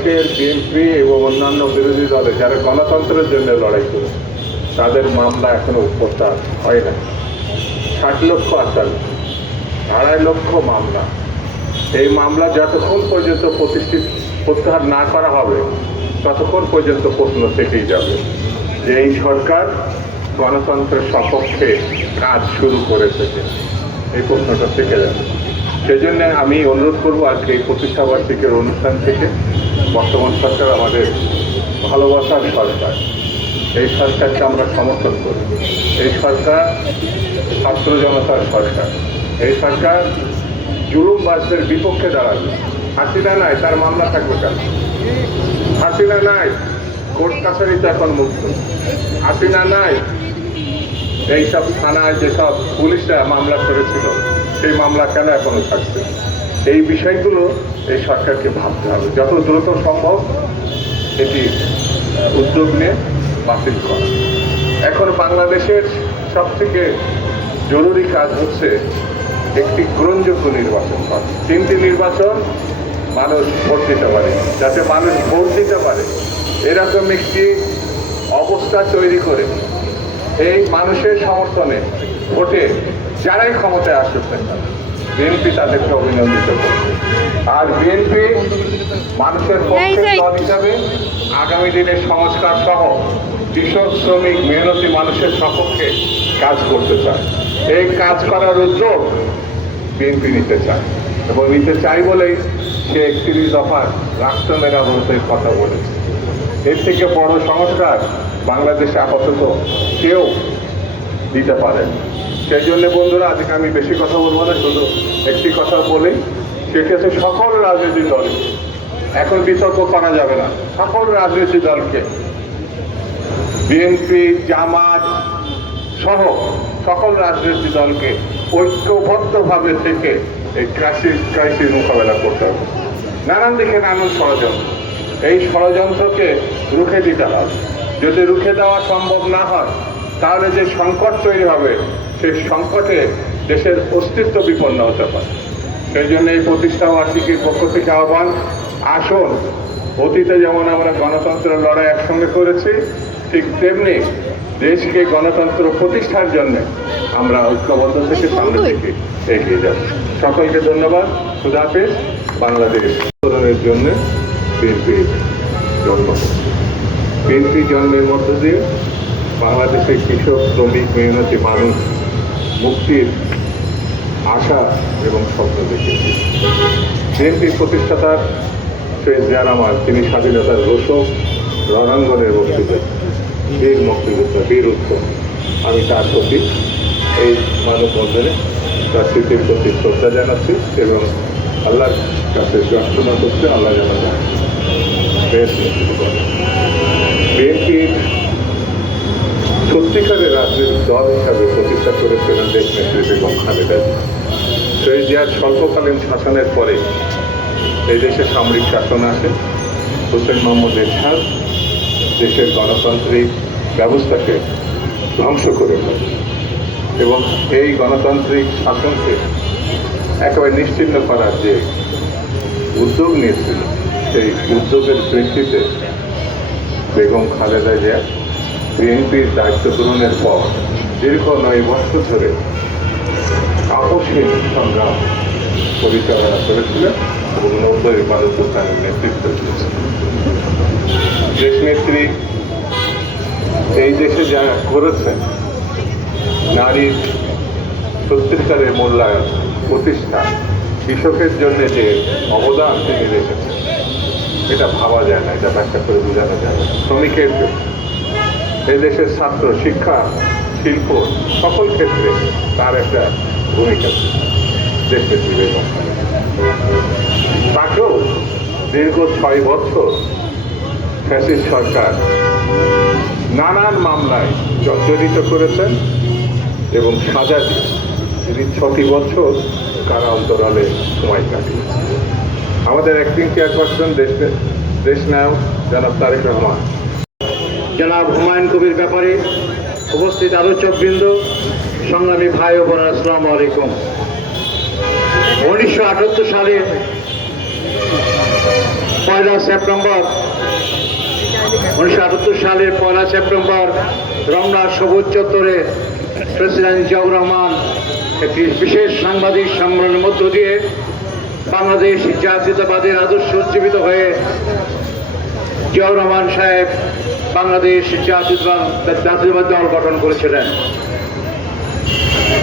বাংলাদেশের বিএনপি এবং অন্যান্য বিরোধী দলে যারা গণতন্ত্রের জন্য লড়াই করে, তাদের মামলা এখনও প্রত্যাহার হয় না। ষাট লক্ষ আসামি, আড়াই লক্ষ মামলা। এই মামলা যতক্ষণ পর্যন্ত প্রতিষ্ঠিত, প্রত্যাহার না করা হবে, ততক্ষণ পর্যন্ত প্রশ্ন থেকেই যাবে যে এই সরকার গণতন্ত্রের সপক্ষে কাজ শুরু করেছে। এই প্রশ্নটা থেকে যাবে। সেই জন্য আমি অনুরোধ করব আজকে এই প্রতিষ্ঠা বার্ষিকের অনুষ্ঠান থেকে বর্তমান সরকার আমাদের ভালোবাসার সরকার। এই সরকারকে আমরা সমর্থন করি। এই সরকার ছাত্র জনতার সরকার। এই সরকার জুলুমবাজদের বিপক্ষে দাঁড়াবে। হাসিনা নাই, তার মামলা থাকবে কেন? হাসিনা নাই, কোর্ট কাছারিতে এখন মুক্ত। হাসিনা নাই, এইসব থানায় যেসব পুলিশরা মামলা করেছিল, সেই মামলা কেন এখনও থাকছে? এই বিষয়গুলো এই সরকারকে ভাবতে হবে। যত দ্রুত সম্ভব এটি উদ্যোগ নিয়ে বাতিল করা। এখন বাংলাদেশের সব থেকে জরুরি কাজ হচ্ছে একটি গ্রহণযোগ্য নির্বাচন করা। তিনটি নির্বাচন মানুষ ভোট দিতে পারে যাতে মানুষ ভোট দিতে পারে। এরকম একটি অবস্থা তৈরি করে এই মানুষের সমর্থনে ভোটে যারাই ক্ষমতায় কেন, বিএনপি তাদেরকে অভিনন্দিত করবে। আর বিএনপি মানুষের পক্ষে দল হিসাবে আগামী দিনের সংস্কার সহ কৃষক শ্রমিক মেহনতি মানুষের সপক্ষে কাজ করতে চায়। এই কাজ করার উদ্যোগ বিএনপি নিতে চায় এবং নিতে চাই বলেই সে একত্রিশ দফার রাষ্ট্র মেরামতের কথা বলেছে। এর থেকে বড় সংস্কার বাংলাদেশে আপাতত কেউ দিতে পারেন। সেই জন্য বন্ধুরা আজকে আমি বেশি কথা বলব না শুধু একটি কথা বলেই সেটি হচ্ছে সকল রাজনৈতিক দল। এখন বিতর্ক করা যাবে না। সকল রাজনৈতিক দলকে। বিএনপি, জামাত সহ সকল রাজনৈতিক দলকে ঐক্যবদ্ধভাবে থেকে এই ক্রাইসিস ক্রাইসিস মোকাবেলা করতে হবে। নানান দিকে নানান ষড়যন্ত্র। এই ষড়যন্ত্রকে রুখে দিতে হবে। যদি রুখে দেওয়া সম্ভব না হয়, তাহলে যে সংকট তৈরি হবে, সেই সংকটে দেশের অস্তিত্ব বিপন্ন হতে পারে। সেই জন্য এই প্রতিষ্ঠা বার্ষিকীর পক্ষ থেকে আহ্বান আসুন অতীতে যেমন আমরা গণতন্ত্রের লড়াই একসঙ্গে করেছি ঠিক তেমনি দেশকে গণতন্ত্র প্রতিষ্ঠার জন্য আমরা ঐক্যবদ্ধ থেকে সামনে থেকে এগিয়ে যাব। সকলকে ধন্যবাদ। খুদাফিজ বাংলাদেশ উত্তরণের জন্য বিএনপি জন্ম বিএনপি জন্মের মধ্য দিয়ে বাংলাদেশের কৃষক শ্রমিক মেহনতি মানুষ মুক্তির আশা এবং স্বপ্ন দেখেছি। বিএনপির প্রতিষ্ঠাতা শেখ আমার তিনি স্বাধীনতার রোষক রণাঙ্গনের মুক্তিযোদ্ধা বীর মুক্তিযোদ্ধা, বীর উত্তম আমি তার প্রতি এই মানব বন্ধনে তার স্মৃতির প্রতি শ্রদ্ধা জানাচ্ছি এবং আল্লাহর কাছে প্রার্থনা করতে আল্লাহ যেন বেশ নিশ্চিত করে বিএনপির সত্যিকারের রাজনৈতিক দল হিসাবে প্রতিষ্ঠা করেছিলেন দেশ নেত্রী বেগম খালেদা। শহীদ জিয়ার স্বল্পকালীন শাসনের পরে এই দেশে সামরিক শাসন আসে হোসেন মোহাম্মদ এরশাদ দেশের গণতান্ত্রিক ব্যবস্থাকে ধ্বংস করে ফেলে এবং এই গণতান্ত্রিক শাসনকে একেবারে নিশ্চিন্ন করার যে উদ্যোগ নিয়েছিল, সেই উদ্যোগের প্রেক্ষিতে বেগম খালেদা জিয়া বিএনপির দায়িত্ব গ্রহণের পর দীর্ঘ নয় বছর ধরে আপসহীন সংগ্রাম পরিচালনা করেছিলেন এবং নব্বই বালুচিস্তানের নেতৃত্ব দিয়েছিলেন দেশ নেত্রী এই দেশে যা করেছেন, নারীর সত্যিকারের মূল্যায়ন, প্রতিষ্ঠা, কৃষকের জন্য যে অবদান তিনি রেখেছেন, এটা ভাবা যায় না, এটা ব্যাখ্যা করে বোঝানো যায় না। শ্রমিকের জন্য। এই দেশের ছাত্র, শিক্ষা, শিল্প, সকল ক্ষেত্রে তার একটা ভূমিকা ছিল। দেশ নেত্রী বেগম খালেদা জিয়া। তাকেও দীর্ঘ ছয় বছর ফ্যাসিস্ট সরকার নানান মামলায় জর্জরিত করেছেন এবং সাজা দিয়ে তিনি ছটি বছর কারা অন্তরালে সময় কাটিয়েছেন আমাদের অ্যাক্টিং চেয়ারপারসন দেশ দেশ নায়ক জনাব তারেক রহমান জনাব হুমায়ুন কবির ব্যাপারে উপস্থিত আলোচকবৃন্দ, সংগ্রামী ভাই ও বোনেরা, আসসালামু আলাইকুম। উনিশশো আটাত্তর সালে পয়লা সেপ্টেম্বর, উনিশশো আটাত্তর সালের পয়লা সেপ্টেম্বর রমনা সবুজ চত্বরে প্রেসিডেন্ট জিয়াউর রহমান একটি বিশেষ সাংবাদিক সম্মেলনের মধ্য দিয়ে বাংলাদেশ জাতীয়তাবাদের আদর্শ উজ্জীবিত হয়ে জিয়াউর রহমান সাহেব বাংলাদেশ জাতীয়তাবাদ দল গঠন করেছিলেন।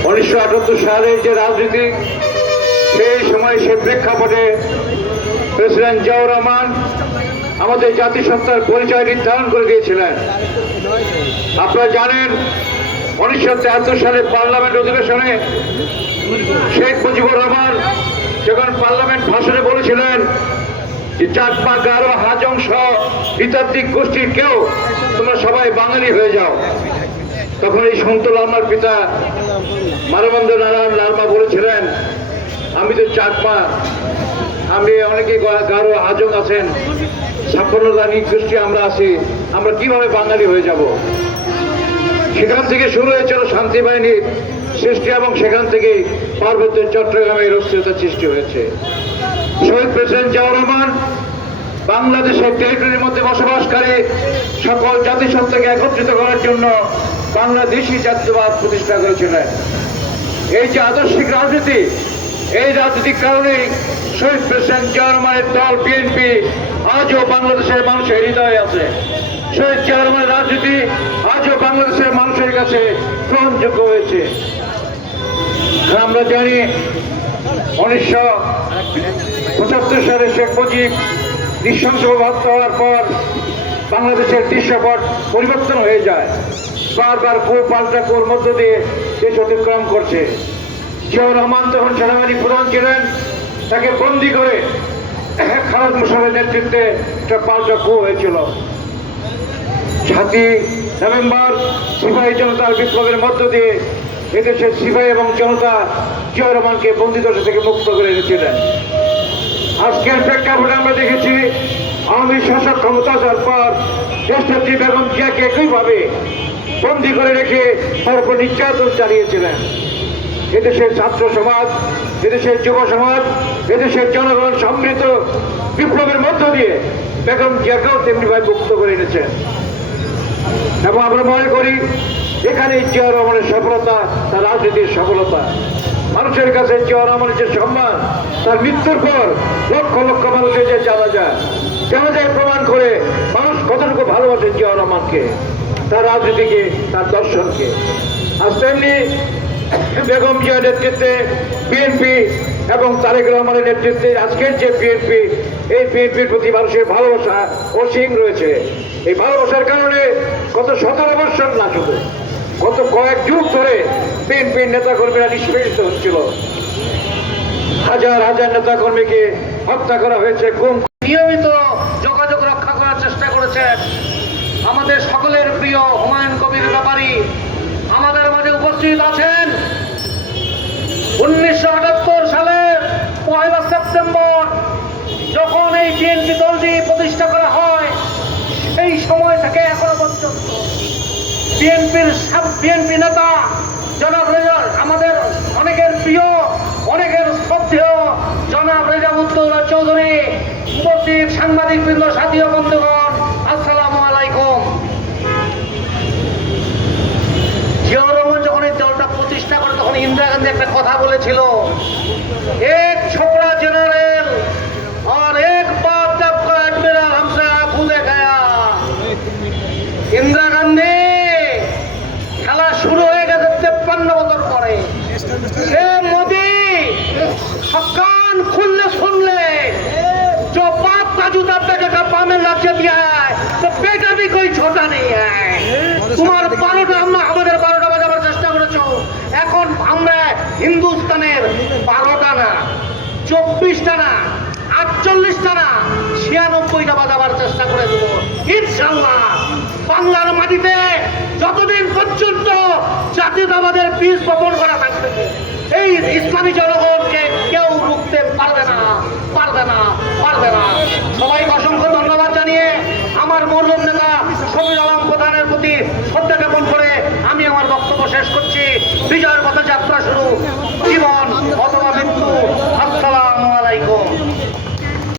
উনিশশো আটাত্তর সালের যে রাজনীতি, সেই সময় সে প্রেক্ষাপটে প্রেসিডেন্ট জিয়াউর রহমান আমাদের জাতিসত্তার পরিচয় নির্ধারণ করে দিয়েছিলেন। আপনারা জানেন, উনিশশো তেহাত্তর সালে পার্লামেন্ট অধিবেশনে শেখ মুজিবুর রহমান যখন পার্লামেন্ট ভাষণে বলেছিলেন চাকমা গারো হাজং সহ গোষ্ঠীর কেউ তোমরা সবাই বাঙালি হয়ে যাও তখন এই সন্ত লালমার পিতা মানবন্দ নারায়ণ লালমা বলেছিলেন আমি তো চাকমা আমি অনেকে গারো হাজং আছেন সাফল্যদানী গোষ্ঠী আমরা আছি আমরা কীভাবে বাঙালি হয়ে যাব সেখান থেকে শুরু হয়েছিল শান্তি বাহিনীর সৃষ্টি এবং সেখান থেকে পার্বত্য চট্টগ্রামের অস্থিরতার সৃষ্টি হয়েছে। শহীদ প্রেসিডেন্ট জিয়াউর রহমান, বাংলাদেশের টেরিটরির মধ্যে বসবাসকারী সকল জাতিসত্তাকে একত্রিত করার জন্য বাংলাদেশি জাতীয়বাদ প্রতিষ্ঠা করেছিলেন। এই যে আদর্শিক রাজনীতি, এই রাজনীতির কারণেই শহীদ প্রেসিডেন্ট জিয়াউর রহমানের দল বিএনপি আজও বাংলাদেশের মানুষের হৃদয়ে আছে। শহীদ জিয়াউর রহমানের রাজনীতি আজও বাংলাদেশের মানুষের কাছে গ্রহণযোগ্য হয়েছে। আমরা জানি, উনিশশো পঁচাত্তর সালে শেখ মুজিব নৃশংসভাবে হওয়ার পর বাংলাদেশের দৃশ্যপট পরিবর্তন হয়ে যায়। বারবার কুর পাল্টা কুর মধ্য দিয়ে দেশ অতিক্রম করছে। জিয়াউর রহমান তখন সেনাবাহিনী প্রধান ছিলেন, তাকে বন্দি করে খালেদ মোশারের নেতৃত্বে একটা পাল্টা কু হয়েছিল। সাতই নভেম্বর সিপাহী জনতার বিপ্লবের মধ্য দিয়ে এদেশের সিপাহী এবং জনতা জিয়া রহমানকে বন্দিদশা থেকে মুক্ত করে এনেছিলেন। আজকের প্রেক্ষাপটে আমরা দেখেছি আওয়ামী শাসক ক্ষমতা আসার পর দেশনেত্রী বেগম জিয়াকে একইভাবে বন্দি করে রেখে তার উপর নির্যাতন চালিয়েছিলেন। এদেশের ছাত্র সমাজ, এদেশের যুব সমাজ, এদেশের জনগণ সমৃদ্ধ বিপ্লবের মধ্য দিয়ে বেগম জিয়াকেও তেমনিভাবে মুক্ত করে এনেছেন। এবং আমরা মনে করি এখানে জিয়া রহমানের সফলতা, তার রাজনীতির সফলতা। মানুষের কাছে জিয়া রহমানের যে সম্মান, তার মৃত্যুর পর লক্ষ লক্ষ মানুষের যে জানা যায়। জানা যায় প্রমাণ করে মানুষ কতটুকু ভালোবাসে জিয়া রহমানকে, তার রাজনীতিকে, তার দর্শনকে। আর তেমনি বেগম জিয়া নেতৃত্বে বিএনপি এবং তারেক রহমানের নেতৃত্বে আজকের যে বিএনপি এই বিএনপির প্রতি মানুষের ভালোবাসা অসীম রয়েছে। এই ভালোবাসার কারণে গত সতেরো বছর না শুধু গত কয়েক যুগ ধরে বিএনপির নেতাকর্মীরা নিষ্পেষিত হচ্ছিল। হাজার হাজার নেতাকর্মীকে হত্যা করা হয়েছে, গুম নিয়মিত যোগাযোগ রক্ষা করার চেষ্টা করেছেন আমাদের সকলের প্রিয় হুমায়ুন কবির ব্যাপারী। আমাদের মাঝে উপস্থিত আছেন উনিশশো আটাত্তর সালের পয়লা সেপ্টেম্বর, যখন এই বিএনপি দলটি প্রতিষ্ঠা করা হয়, সেই সময় থেকে এখনও পর্যন্ত। বিএনপির বিএনপি নেতা, জনাব রেজা আমাদের অনেকের প্রিয়, অনেকের শ্রদ্ধেয় জনাব রেজা রেজাউদ্দৌলা চৌধুরী, উপস্থিত সাংবাদিক বৃন্দ সাথীয় বন্ধুগণ, আসসালামু আলাইকুম। জিয়াউর যখন এই দলটা প্রতিষ্ঠা করে, তখন ইন্দিরা গান্ধী একটা কথা বলেছিল, এক ছোকরা জেনারেল আর এক বাপ অ্যাডমিরাল হামসা খুদে গায়া। ইন্দিরা का पाँव में लग दिया है तो बेटा भी कोई छोटा नहीं है তোমার বারোটা আমরা আমাদের বারোটা বাজাবার চেষ্টা করেছো এখন আমরা হিন্দুস্তানের বারোটা না চব্বিশটা না আটচল্লিশটা না ছিয়ানব্বইটা বাজাবার চেষ্টা করে দেবো ইনশাল্লাহ বাংলার মাটিতে যতদিন পর্যন্ত জাতীয়তাবাদের বীজ বপন করা থাকবে এই ইসলামী জনগণকে বিজয়ের পথযাত্রা শুরু। জীবন